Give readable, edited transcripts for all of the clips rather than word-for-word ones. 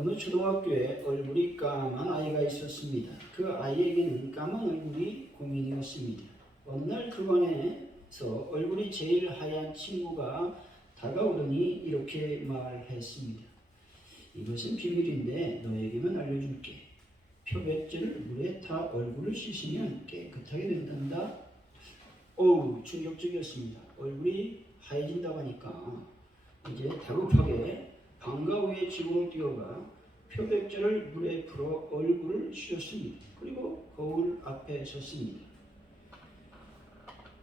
어느 초등학교에 얼굴이 까만 아이가 있었습니다. 그 아이에게는 까만 얼굴이 고민이었습니다. 어느 날 그 반에서 얼굴이 제일 하얀 친구가 다가오더니 이렇게 말했습니다. 이것은 비밀인데 너에게만 알려줄게. 표백제를 물에 타 얼굴을 씻으면 깨끗하게 된단다. 어우, 충격적이었습니다. 얼굴이 하얘진다고 하니까 이제 다급하게 방과 후에 지붕을 뛰어가 표백제를 물에 풀어 얼굴을 씻었습니다. 그리고 거울 앞에 섰습니다.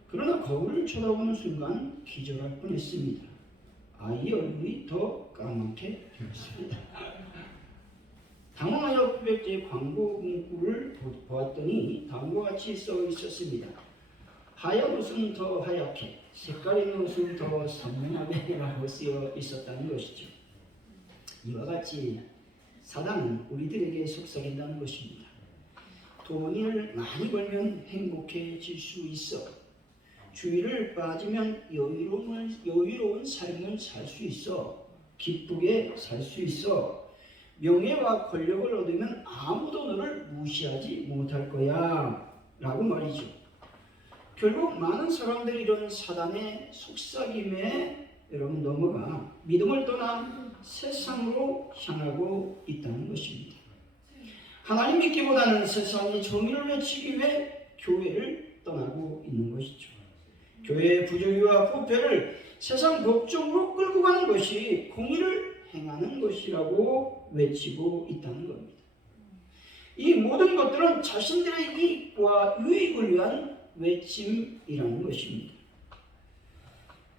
그러나 거울을 쳐다보는 순간 기절할 뻔했습니다. 아이의 얼굴이 더 까맣게 되었습니다. 당황하여 표백제 광고 문구를 보았더니 다음과 같이 써 있었습니다. 하얀 옷은 더 하얗게, 색깔 있는 옷은 더 선명하게 라고 쓰여 있었다는 것이죠. 이와 같이 사단은 우리들에게 속삭인다는 것입니다. 돈을 많이 벌면 행복해질 수 있어. 주의를 빠지면 여유로운 삶을 살 수 있어. 기쁘게 살 수 있어. 명예와 권력을 얻으면 아무도 너를 무시하지 못할 거야 라고 말이죠. 결국 많은 사람들이 이런 사단의 속삭임에 여러분 넘어가 믿음을 떠나 세상으로 향하고 있다는 것입니다. 하나님 믿기보다는 세상이 정의를 외치기 위해 교회를 떠나고 있는 것이죠. 교회의 부조리와 부패를 세상 법정으로 끌고 가는 것이 공의를 행하는 것이라고 외치고 있다는 겁니다. 이 모든 것들은 자신들의 이익과 유익을 위한 외침이라는 것입니다.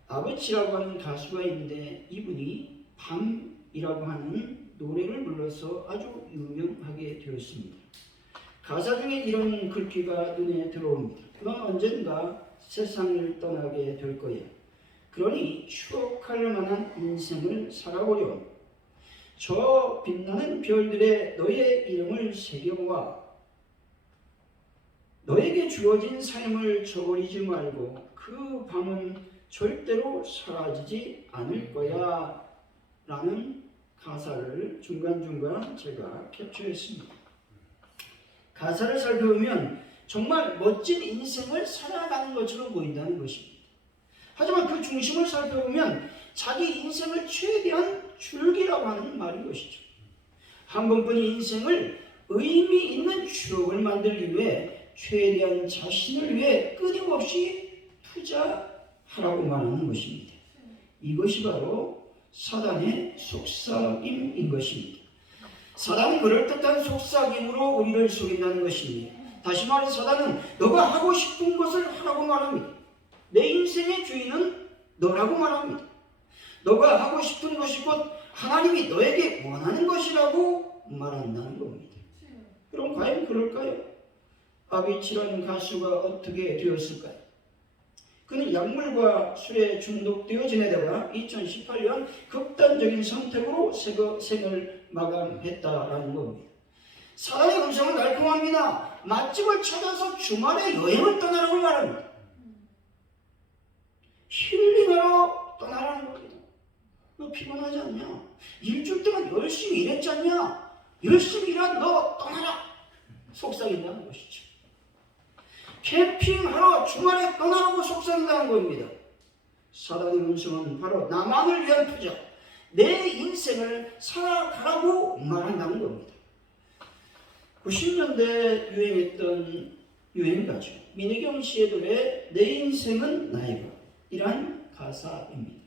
아버치라고 하는 가수가 있는데 이분이 밤이라고 하는 노래를 불러서 아주 유명하게 되었습니다. 가사 중에 이런 글귀가 눈에 들어옵니다. 넌 언젠가 세상을 떠나게 될 거야. 그러니 추억할 만한 인생을 살아보렴. 저 빛나는 별들에 너의 이름을 새겨보아. 너에게 주어진 삶을 저버리지 말고 그 밤은 절대로 사라지지 않을 거야 라는 가사를 중간중간 제가 캡처했습니다. 가사를 살펴보면 정말 멋진 인생을 살아가는 것처럼 보인다는 것입니다. 하지만 그 중심을 살펴보면 자기 인생을 최대한 즐기라고 하는 말인 것이죠. 한 번뿐인 인생을 의미 있는 추억을 만들기 위해 최대한 자신을 위해 끊임없이 투자하라고 말하는 것입니다. 이것이 바로 사단의 속삭임인 것입니다. 사단은 그럴듯한 속삭임으로 우리를 속인다는 것입니다. 다시 말해서 사단은 너가 하고 싶은 것을 하라고 말합니다. 내 인생의 주인은 너라고 말합니다. 너가 하고 싶은 것이 곧 하나님이 너에게 원하는 것이라고 말한다는 겁니다. 그럼 과연 그럴까요? 아비치라는 가수가 어떻게 되었을까요? 그는 약물과 술에 중독되어 지내다가 2018년 극단적인 선택으로 생을 마감했다라는 겁니다. 사단의 음성은 달콤합니다. 맛집을 찾아서 주말에 여행을 떠나라고 말합니다. 힐링하러 떠나라는 겁니다. 너 피곤하지 않냐? 일주일 동안 열심히 일했지 않냐? 열심히 일한 너 떠나라. 속삭인다는 것이죠. 캠핑하러 주말에 떠나라고 속삭인다는 겁니다. 사단의 음성은 바로 나만을 위한 투자, 내 인생을 살아가라고 말한다는 겁니다. 90년대 유행했던 유행가죠. 민혜경 씨의 노래 내 인생은 나의 것 이란 가사입니다.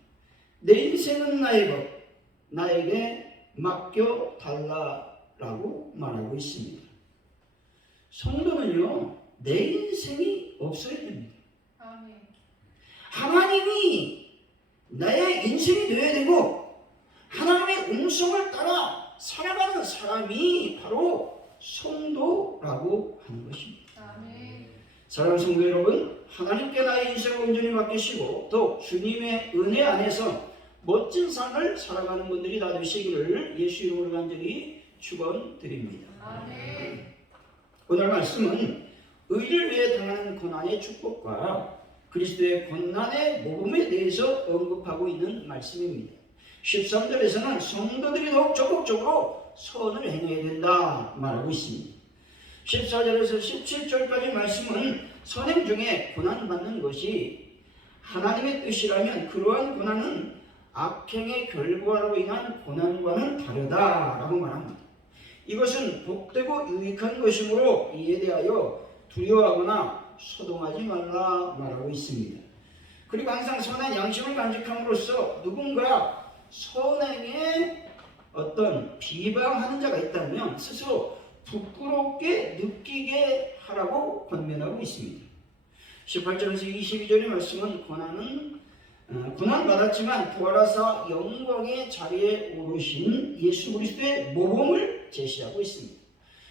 내 인생은 나의 것, 나에게 맡겨달라라고 말하고 있습니다. 성도는요, 내 인생이 없어야 됩니다. 아멘. 하나님이 나의 인생이 되어야 되고 하나님의 음성을 따라 살아가는 사람이 바로 성도라고 하는 것입니다. 아멘. 사랑하는 성도 여러분, 하나님께 나의 인생을 온전히 맡기시고 또 주님의 은혜 안에서 멋진 삶을 살아가는 분들이 다 되시기를 예수 이름으로 간절히 축원드립니다. 아멘. 오늘 말씀은 의를 위해 당하는 고난의 축복과 그리스도의 고난의 모범에 대해서 언급하고 있는 말씀입니다. 13절에서는 성도들이 더욱 적극적으로 선을 행해야 된다 말하고 있습니다. 14절에서 17절까지 말씀은 선행 중에 고난받는 것이 하나님의 뜻이라면 그러한 고난은 악행의 결과로 인한 고난과는 다르다라고 말합니다. 이것은 복되고 유익한 것이므로 이에 대하여 두려워하거나 소동하지 말라 말하고 있습니다. 그리고 항상 선한 양심을 간직함으로써 누군가 선행에 어떤 비방하는 자가 있다면 스스로 부끄럽게 느끼게 하라고 권면하고 있습니다. 18절에서 22절의 말씀은 고난받았지만 부활하사 영광의 자리에 오르신 예수 그리스도의 모범을 제시하고 있습니다.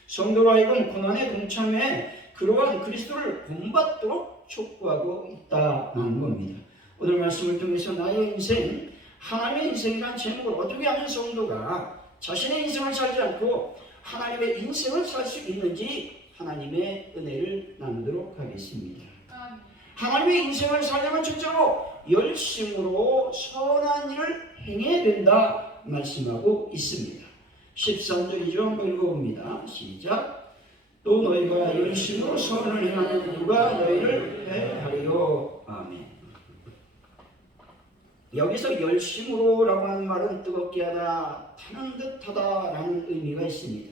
성도로 하여금 고난에 동참해 그러한 그리스도를 본받도록 촉구하고 있다는 겁니다. 오늘 말씀을 통해서 나의 인생, 하나님의 인생이란 제목을 어떻게 하면 성도가 자신의 인생을 살지 않고 하나님의 인생을 살 수 있는지 하나님의 은혜를 나누도록 하겠습니다. 하나님의 인생을 살려면 첫째로 열심으로 선한 일을 행해야 된다 말씀하고 있습니다. 13절이죠. 한번 읽어봅니다. 시작. 또 너희가 열심으로 선을 행하면 누가 너희를 해하리요. 아멘. 여기서 열심으로라고 하는 말은 뜨겁게 하다, 타는 듯하다 라는 의미가 있습니다.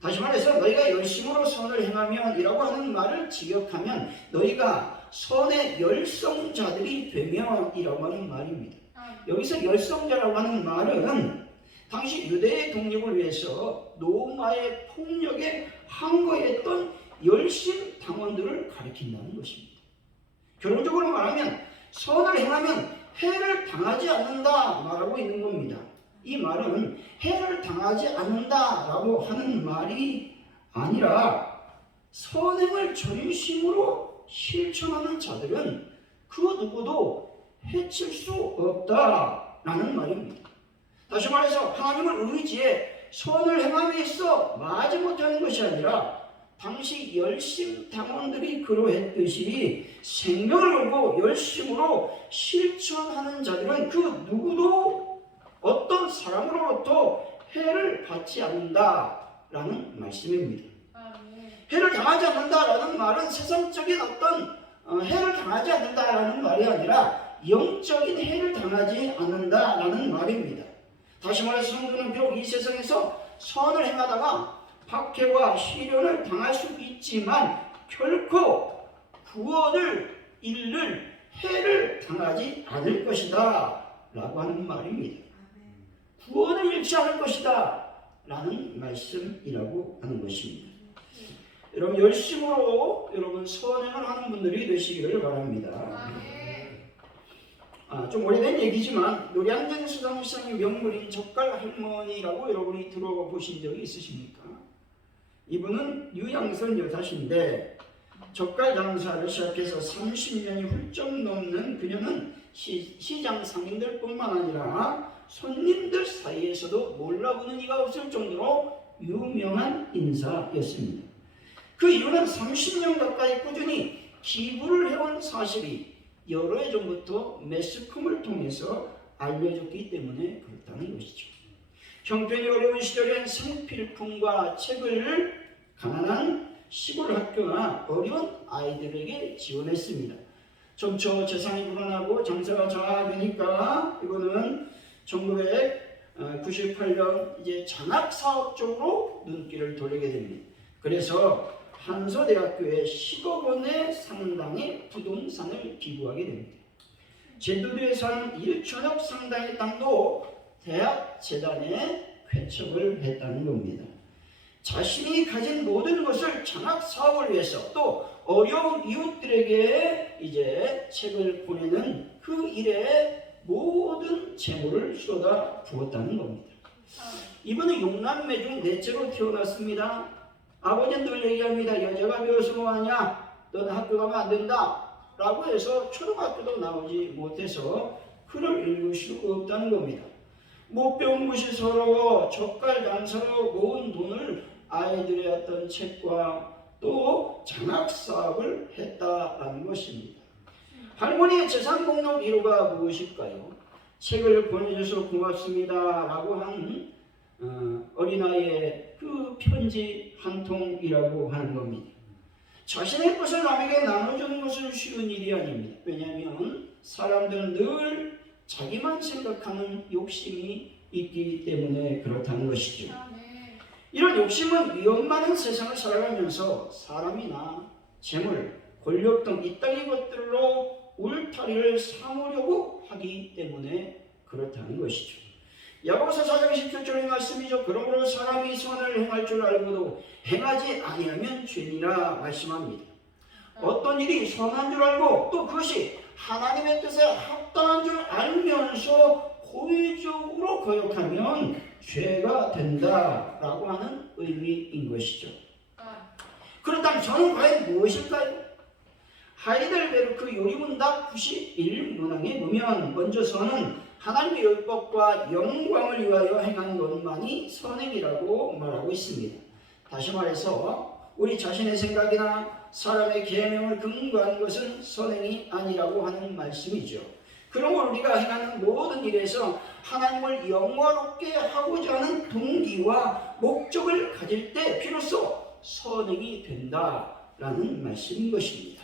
다시 말해서 너희가 열심으로 선을 행하면 이라고 하는 말을 직역하면 너희가 선의 열성자들이 되면 이라고 하는 말입니다. 여기서 열성자라고 하는 말은 당시 유대의 독립을 위해서 로마의 폭력에 항거했던 열심 당원들을 가리킨다는 것입니다. 결론적으로 말하면 선을 행하면 해를 당하지 않는다 말하고 있는 겁니다. 이 말은 해를 당하지 않는다라고 하는 말이 아니라 선행을 전심으로 실천하는 자들은 그 누구도 해칠 수 없다라는 말입니다. 다시 말해서 하나님을 의지해 선을 행함에 있어 마지못하는 것이 아니라 당시 열심 당원들이 그러했듯이 생명을 걸고 열심으로 실천하는 자들은 그 누구도 어떤 사람으로부터 해를 받지 않는다라는 말씀입니다. 해를 당하지 않는다라는 말은 세상적인 어떤 해를 당하지 않는다라는 말이 아니라 영적인 해를 당하지 않는다라는 말입니다. 다시 말해서 성도는 비록 이 세상에서 선을 행하다가 박해와 시련을 당할 수 있지만 결코 구원을 잃는 해를 당하지 않을 것이다 라고 하는 말입니다. 구원을 잃지 않을 것이다 라는 말씀이라고 하는 것입니다. 여러분 열심으로 여러분 선행을 하는 분들이 되시기를 바랍니다. 좀 오래된 얘기지만 노량진 수산시장의 명물인 젓갈 할머니라고 여러분이 들어보신 적이 있으십니까? 이분은 유양선 여사신데 젓갈 장사를 시작해서 30년이 훌쩍 넘는 그녀는 시장 상인들뿐만 아니라 손님들 사이에서도 몰라보는 이가 없을 정도로 유명한 인사였습니다. 그 이유는 30년 가까이 꾸준히 기부를 해온 사실이 여러 해 전부터 매스컴을 통해서 알려졌기 때문에 그렇다는 것이죠. 형편이 어려운 시절엔 생필품과 책을 가난한 시골 학교나 어려운 아이들에게 지원했습니다. 점차 재산이 불어나고 장사가 잘 되니까 이거는 1998년 이제 장학사업 쪽으로 눈길을 돌리게 됩니다. 그래서 한서대학교에 10억 원의 상당의 부동산을 기부하게 됩니다. 제주도에 사는 1천억 상당의 땅도 대학 재단에 쾌척을 했다는 겁니다. 자신이 가진 모든 것을 장학 사업을 위해서 또 어려운 이웃들에게 이제 책을 보내는 그 일에 모든 재물을 쏟아 부었다는 겁니다. 이분은 용남매 중 넷째로 태어났습니다. 아버지는 늘 얘기합니다. 여자가 배워서 뭐하냐? 너는 학교 가면 안 된다 라고 해서 초등학교도 나오지 못해서 글을 읽을 수 없다는 겁니다. 못 배운 것이 서러워 젓갈 장사로 모은 돈을 아이들의 어떤 책과 또 장학사업을 했다라는 것입니다. 할머니의 재산 공록 이유가 무엇일까요? 책을 보내줘서 고맙습니다 라고 한 어린아이의 그 편지 한 통이라고 하는 겁니다. 자신의 것을 남에게 나눠주는 것은 쉬운 일이 아닙니다. 왜냐하면 사람들은 늘 자기만 생각하는 욕심이 있기 때문에 그렇다는 것이죠. 이런 욕심은 위험 많은 세상을 살아가면서 사람이나 재물, 권력 등 이 땅의 것들로 울타리를 삼으려고 하기 때문에 그렇다는 것이죠. 야고보서 4장 17절의 말씀이죠. 그러므로 사람이 선을 행할 줄 알고도 행하지 아니하면 죄니라 말씀합니다. 어떤 일이 선한 줄 알고 또 그것이 하나님의 뜻에 합당한 줄 알면서 고의적으로 거역하면 죄가 된다라고 하는 의미인 것이죠. 그렇다면 선은 과연 무엇일까요? 하이델베르크 요리문답 91문항에 보면 먼저 선은 하나님의 율법과 영광을 위하여 행하는 것만이 선행이라고 말하고 있습니다. 다시 말해서 우리 자신의 생각이나 사람의 계명을 근거한 것은 선행이 아니라고 하는 말씀이죠. 그러므로 우리가 행하는 모든 일에서 하나님을 영화롭게 하고자 하는 동기와 목적을 가질 때 비로소 선행이 된다라는 말씀인 것입니다.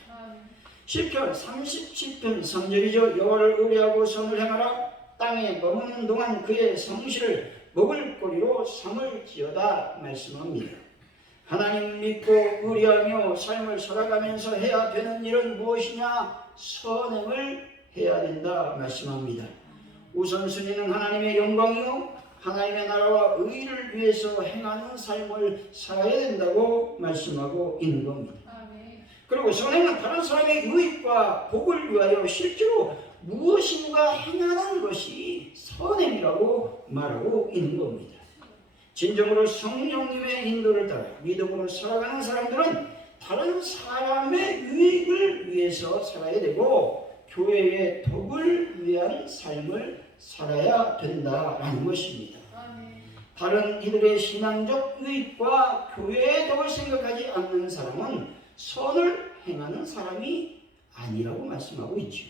시편 37편 3절이죠. 여호와를 의뢰하고 선을 행하라. 땅에 머무는 동안 그의 성실을 먹을거리로 삼을지어다 말씀합니다. 하나님 믿고 의뢰하며 삶을 살아가면서 해야 되는 일은 무엇이냐? 선행을 해야 된다 말씀합니다. 우선순위는 하나님의 영광이요 하나님의 나라와 의를 위해서 행하는 삶을 살아야 된다고 말씀하고 있는 겁니다. 그리고 선행은 다른 사람의 유익과 복을 위하여 실제로 무엇인가 행하는 것이 선행이라고 말하고 있는 겁니다. 진정으로 성령님의 인도를 따라 믿음으로 살아가는 사람들은 다른 사람의 유익을 위해서 살아야 되고 교회의 덕을 위한 삶을 살아야 된다라는 것입니다. 다른 이들의 신앙적 유익과 교회의 덕을 생각하지 않는 사람은 선을 행하는 사람이 아니라고 말씀하고 있죠.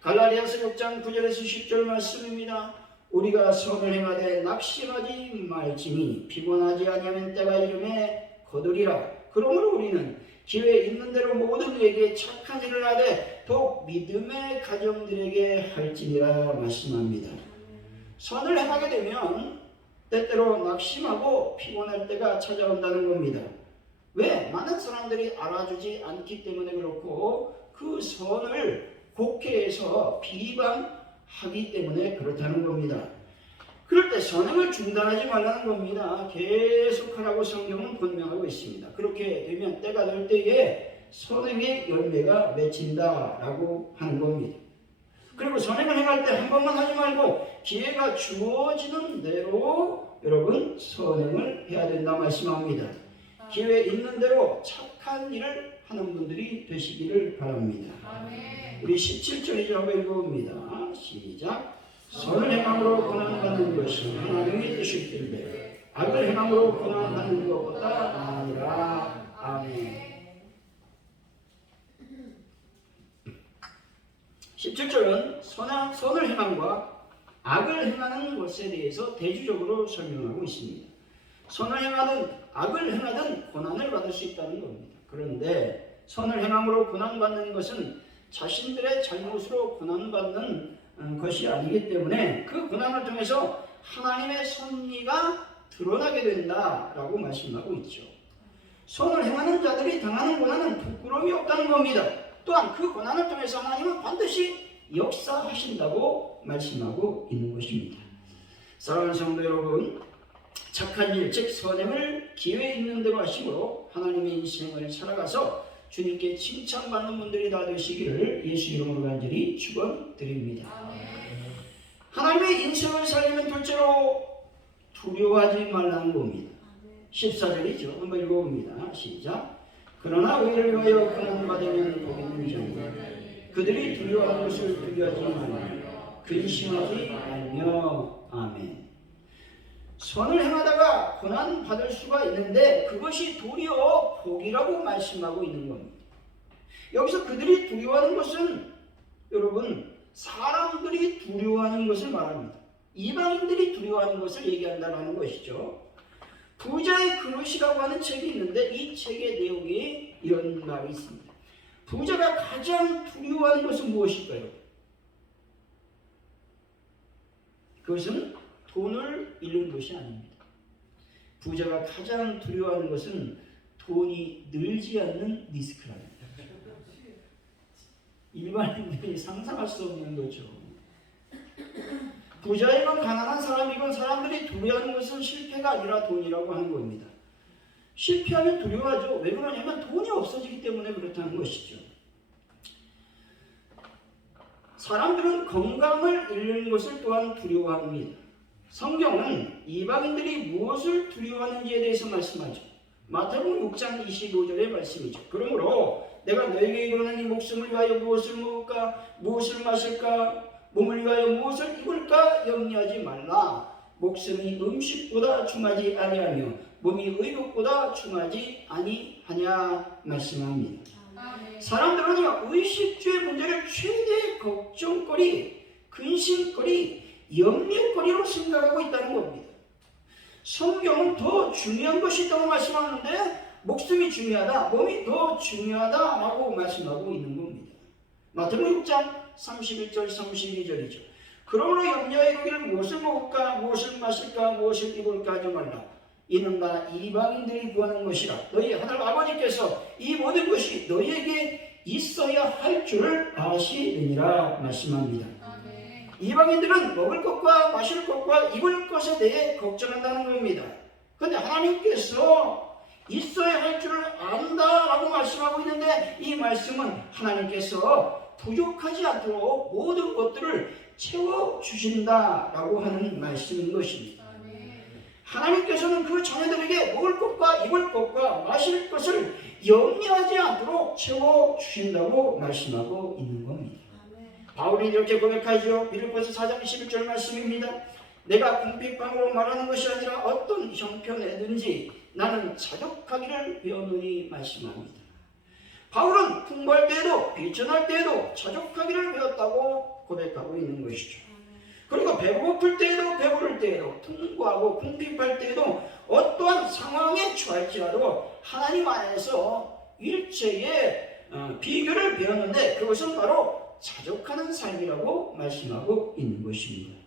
갈라디아서 6장 9절에서 10절 말씀입니다. 우리가 선을 행하되 낙심하지 말지니 피곤하지 아니하면 때가 이름에 거두리라. 그러므로 우리는 기회 있는 대로 모든 이에게 착한 일을 하되 더욱 믿음의 가정들에게 할지니라 말씀합니다. 선을 행하게 되면 때때로 낙심하고 피곤할 때가 찾아온다는 겁니다. 왜? 많은 사람들이 알아주지 않기 때문에 그렇고 그 선을 곡해해서 비방하기 때문에 그렇다는 겁니다. 그럴 때 선행을 중단하지 말라는 겁니다. 계속하라고 성경은 권면하고 있습니다. 그렇게 되면 때가 될 때에 선행의 열매가 맺힌다라고 하는 겁니다. 그리고 선행을 행할 때 한 번만 하지 말고 기회가 주어지는 대로 여러분 선행을 해야 된다 말씀합니다. 기회 있는 대로 착한 일을 하는 분들이 되시기를 바랍니다. 우리 17절이죠. 한번 읽어봅니다. 시작. 선을 행함으로 고난받는 것이 하나님의 뜻일텐데 악을 행함으로 고난받는 것보다 나으니라. 아멘. 17절은 선을 행함과 악을 행하는 것에 대해서 대주적으로 설명하고 있습니다. 선을 행하든 악을 행하든 고난을 받을 수 있다는 겁니다. 그런데 선을 행함으로 고난받는 것은 자신들의 잘못으로 고난받는 것이 아니기 때문에 그 고난을 통해서 하나님의 섭리가 드러나게 된다라고 말씀하고 있죠. 선을 행하는 자들이 당하는 고난은 부끄러움이 없다는 겁니다. 또한 그 고난을 통해서 하나님은 반드시 역사하신다고 말씀하고 있는 것입니다. 사랑하는 성도 여러분, 착한 일, 즉 선행을 기회 있는 대로 하심으로 하나님의 인생을 살아가서 주님께 칭찬받는 분들이 다 되시기를 예수 이름으로 간절히 축원드립니다. 하나님의 인생을 살리면 둘째로 두려워하지 말라는 겁니다. 14절이죠. 한번 읽어봅니다. 시작. 그러나 의를 위하여 고난받으면 복이 있는 자니 그들이 두려워하는 것을 두려워하지 말며 근심하지 말며. 아멘. 선을 행하다가 고난 받을 수가 있는데 그것이 도리어 복이라고 말씀하고 있는 겁니다. 여기서 그들이 두려워하는 것은 여러분 사람들이 두려워하는 것을 말합니다. 이방인들이 두려워하는 것을 얘기한다는 것이죠. 부자의 그릇이라고 하는 책이 있는데 이 책의 내용에 이런 말이 있습니다. 부자가 가장 두려워하는 것은 무엇일까요? 그것은 돈을 잃는 것이 아닙니다. 부자가 가장 두려워하는 것은 돈이 늘지 않는 리스크랍니다. 일반인들이 상상할 수 없는 거죠. 부자이건 가난한 사람이건 사람들이 두려워하는 것은 실패가 아니라 돈이라고 하는 겁니다. 실패하면 두려워하죠. 왜 그러냐면 돈이 없어지기 때문에 그렇다는 것이죠. 사람들은 건강을 잃는 것을 또한 두려워합니다. 성경은 이방인들이 무엇을 두려워하는지에 대해서 말씀하죠. 마태복음 6장 25절의 말씀이죠. 그러므로 내가 너에게 이르노니 목숨을 위하여 무엇을 먹을까 무엇을 마실까 몸을 위하여 무엇을 입을까 염려하지 말라. 목숨이 음식보다 중하지 아니하며 몸이 의복보다 중하지 아니하냐 말씀합니다. 사람들은 의식주의 문제를 최대의 걱정거리, 근심거리, 염려거리로 생각하고 있다는 겁니다. 성경은 더 중요한 것이 있다고 말씀하는데 목숨이 중요하다, 몸이 더 중요하다라고 말씀하고 있는 겁니다. 마태복음 6장 31절 32절이죠. 그러므로 염려에 이르기를 무엇을 먹을까 무엇을 마실까 무엇을 입을까 하지 말라. 이는 나 이방인들이 구하는 것이라. 너희 하늘 아버지께서 이 모든 것이 너희에게 있어야 할 줄을 아시느니라 말씀합니다. 이방인들은 먹을 것과 마실 것과 입을 것에 대해 걱정한다는 겁니다. 그런데 하나님께서 있어야 할 줄을 안다라고 말씀하고 있는데 이 말씀은 하나님께서 부족하지 않도록 모든 것들을 채워주신다라고 하는 말씀인 것입니다. 하나님께서는 그 자녀들에게 먹을 것과 입을 것과 마실 것을 염려하지 않도록 채워주신다고 말씀하고 있는 겁니다. 바울이 이렇게 고백하죠. 빌립보서 4장 11절 말씀입니다. 내가 궁핍함으로 말하는 것이 아니라 어떤 형편에든지 나는 자족하기를 배웠노니 말씀합니다. 바울은 풍부할 때에도 비천할 때에도 자족하기를 배웠다고 고백하고 있는 것이죠. 그리고 배고플 때에도 배부를 때에도 풍부하고 궁핍할 때에도 어떠한 상황에 처할지라도 하나님 안에서 일체의 비결을 배웠는데 그것은 바로 자족하는 삶이라고 말씀하고 있는 것입니다.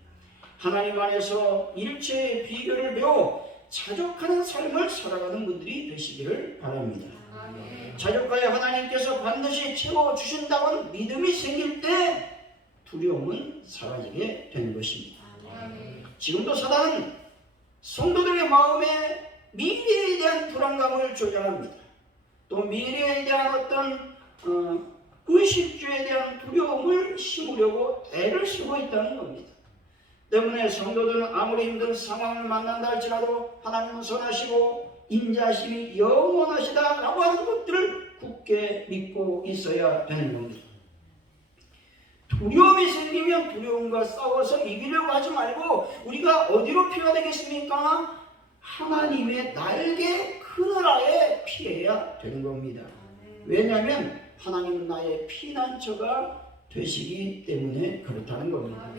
하나님 안에서 일체의 비결을 배워 자족하는 삶을 살아가는 분들이 되시기를 바랍니다. 자족하여 하나님께서 반드시 채워주신다는 믿음이 생길 때 두려움은 사라지게 되는 것입니다. 지금도 사단은 성도들의 마음에 미래에 대한 불안감을 조장합니다. 또 미래에 대한 어떤 의식주에 대한 두려움을 심으려고 애를 쓰고 있다는 겁니다. 때문에 성도들은 아무리 힘든 상황을 만난다 할지라도 하나님은 선하시고 인자하심이 영원하시다라고 하는 것들을 굳게 믿고 있어야 되는 겁니다. 두려움이 생기면 두려움과 싸워서 이기려고 하지 말고 우리가 어디로 피해야 되겠습니까? 하나님의 날개 그늘하에 피해야 되는 겁니다. 왜냐하면 하나님은 나의 피난처가 되시기 때문에 그렇다는 겁니다.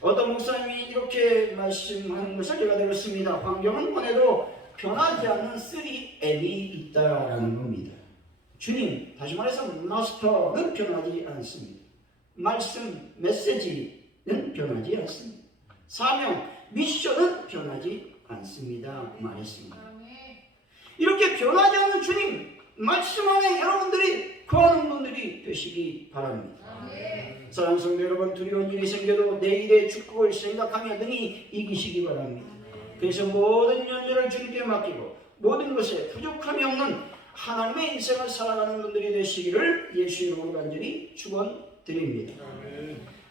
어떤 목사님이 이렇게 말씀하는 것을 제가 들었습니다. 환경은 변해도 변하지 않는 3M이 있다라는 겁니다. 주님, 다시 말해서 마스터는 변하지 않습니다. 말씀, 메시지는 변하지 않습니다. 사명, 미션은 변하지 않습니다. 말했습니다. 이렇게 변하지 않는 주님, 말씀 안에 여러분들이 거하는 분들이 되시기 바랍니다. 사랑하는 성도 여러분, 두려운 일이 생겨도 내일의 축복을 생각하며 능히 이기시기 바랍니다. 그래서 모든 연륜을 주님께 맡기고 모든 것에 부족함이 없는 하나님의 인생을 살아가는 분들이 되시기를 예수의 이름으로 간절히 축원드립니다.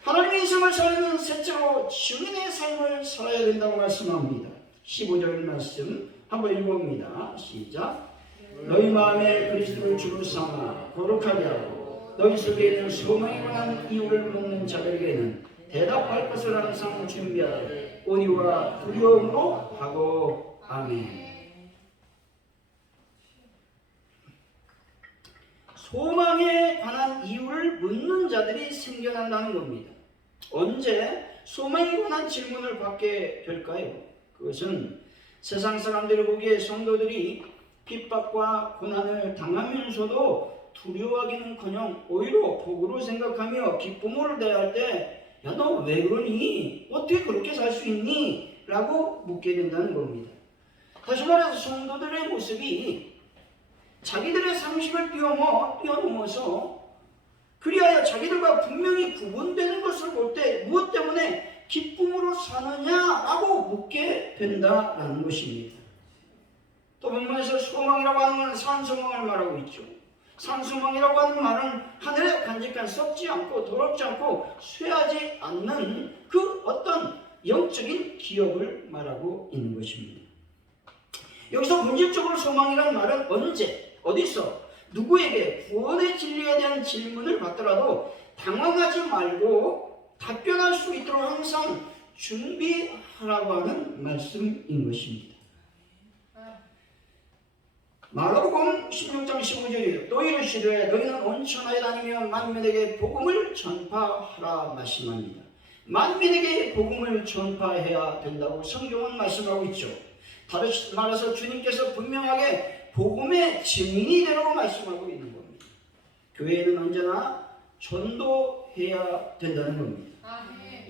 하나님의 인생을 살면 셋째로 증인의 삶을 살아야 된다고 말씀합니다. 15절 말씀 한번 읽어봅니다. 시작. 너희 마음에 그리스도를 주로 삼아 거룩하게 하고 너희 속에 있는 소망에 관한 이유를 묻는 자들에게는 대답할 것을 항상 준비하되 온유와 두려움으로 하고 아멘. 소망에 관한 이유를 묻는 자들이 생겨난다는 겁니다. 언제 소망에 관한 질문을 받게 될까요? 그것은 세상 사람들이 보기에 성도들이 핍박과 고난을 당하면서도 두려워하기는커녕 오히려 복으로 생각하며 기쁨으로 대할 때 야, 너 왜 그러니? 어떻게 그렇게 살 수 있니? 라고 묻게 된다는 겁니다. 다시 말해서 성도들의 모습이 자기들의 상식을 뛰어넘어서 그리하여 자기들과 분명히 구분되는 것을 볼 때 무엇 때문에 기쁨으로 사느냐라고 묻게 된다라는 것입니다. 또 본문에서 소망이라고 하는 것은 산소망을 말하고 있죠. 산소망이라고 하는 말은 하늘에 간직한 썩지 않고 더럽지 않고 쇠하지 않는 그 어떤 영적인 기업을 말하고 있는 것입니다. 여기서 본질적으로 소망이라는 말은 언제, 어디서, 누구에게 구원의 진리에 대한 질문을 받더라도 당황하지 말고 답변할 수 있도록 항상 준비하라고 하는 말씀인 것입니다. 마가복음 16장 15절이요. 또 이르시되 너희는 온 천하에 다니며 만민에게 복음을 전파하라 말씀합니다. 만민에게 복음을 전파해야 된다고 성경은 말씀하고 있죠. 다시 말해서 주님께서 분명하게 복음의 증인이 되라고 말씀하고 있는 겁니다. 교회는 언제나 전도해야 된다는 겁니다.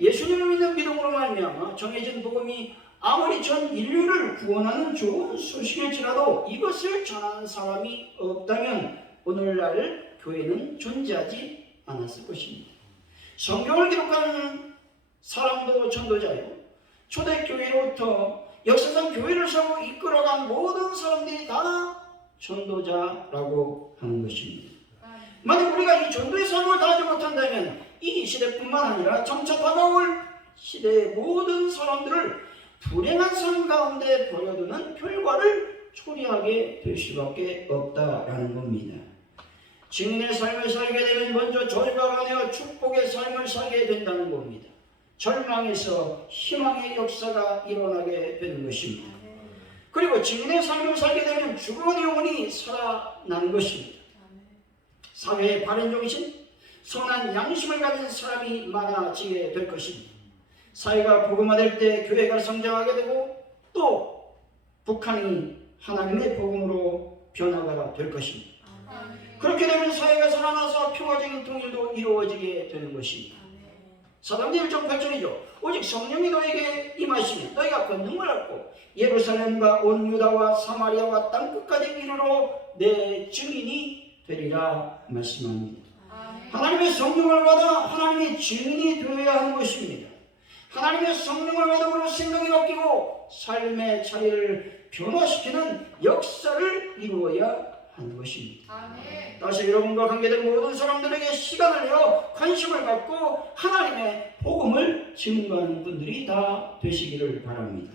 예수님을 믿는 믿음으로 말미암아 정해진 복음이 아무리 전 인류를 구원하는 좋은 소식일지라도 이것을 전하는 사람이 없다면 오늘날 교회는 존재하지 않았을 것입니다. 성경을 기록하는 사람도 전도자요. 초대교회로부터 역사상 교회를 세우고 이끌어간 모든 사람들이 다 전도자라고 하는 것입니다. 만약 우리가 이 전도의 삶을 다하지 못한다면 이 시대뿐만 아니라 점차 다가올 시대의 모든 사람들을 불행한 삶 가운데 버려두는 결과를 초래하게 될 수밖에 없다라는 겁니다. 증인의 삶을 살게 되면 먼저 절과 간에어 축복의 삶을 살게 된다는 겁니다. 절망에서 희망의 역사가 일어나게 되는 것입니다. 그리고 증인의 삶을 살게 되면 죽은 영혼이 살아나는 것입니다. 사회의 바른 정신, 선한 양심을 가진 사람이 많아지게 될 것입니다. 사회가 복음화될 때 교회가 성장하게 되고 또 북한이 하나님의 복음으로 변화가 될 것입니다. 그렇게 되면 사회가 살아나서 평화적인 통일도 이루어지게 되는 것입니다. 사도행전 1장 8절이죠. 오직 성령이 너에게 임하시면 너희가 권능을 받고 예루살렘과 온 유다와 사마리아와 땅끝까지 이르러 내 증인이 되리라 말씀합니다. 하나님의 성령을 받아 하나님의 증인이 되어야 하는 것입니다. 하나님의 성령을 받음으로 생각이 바뀌고 삶의 자리를 변화시키는 역사를 이루어야 하는 것입니다. 다시 여러분과 관계된 모든 사람들에게 시간을 내어 관심을 갖고 하나님의 복음을 증거하는 분들이 다 되시기를 바랍니다.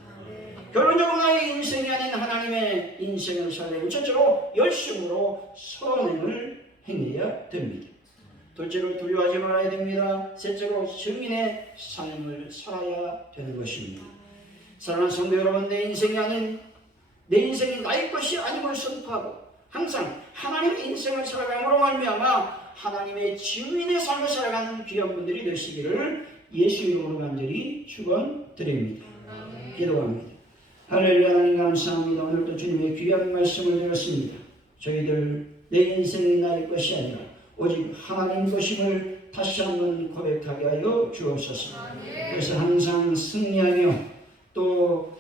결론적으로 나의 인생이 아닌 하나님의 인생을 살려면 첫째로 열심으로 선행을 행해야 됩니다. 둘째로 두려워하지 말아야 됩니다. 셋째로 증인의 삶을 살아야 되는 것입니다. 사랑하는 성도 여러분, 내 인생이 아닌 내 인생이 나의 것이 아님을 선포하고 항상 하나님의 인생을 살아감으로 말미암아 하나님의 증인의 삶을 살아가는 귀한 분들이 되시기를 예수 이름으로 간절히 축원드립니다. 기도합니다. 할렐루야. 하나님 감사합니다. 오늘도 주님의 귀한 말씀을 들었습니다. 저희들 내 인생이 나의 것이 아니라 오직 하나님 것임을 다시 한번 고백하게 하여 주옵소서. 그래서 항상 승리하며 또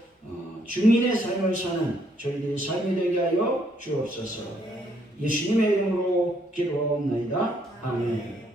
주민의 삶을 사는 저희들의 삶이 되게 하여 주옵소서. 예수님의 이름으로 기도하옵나이다. 아멘.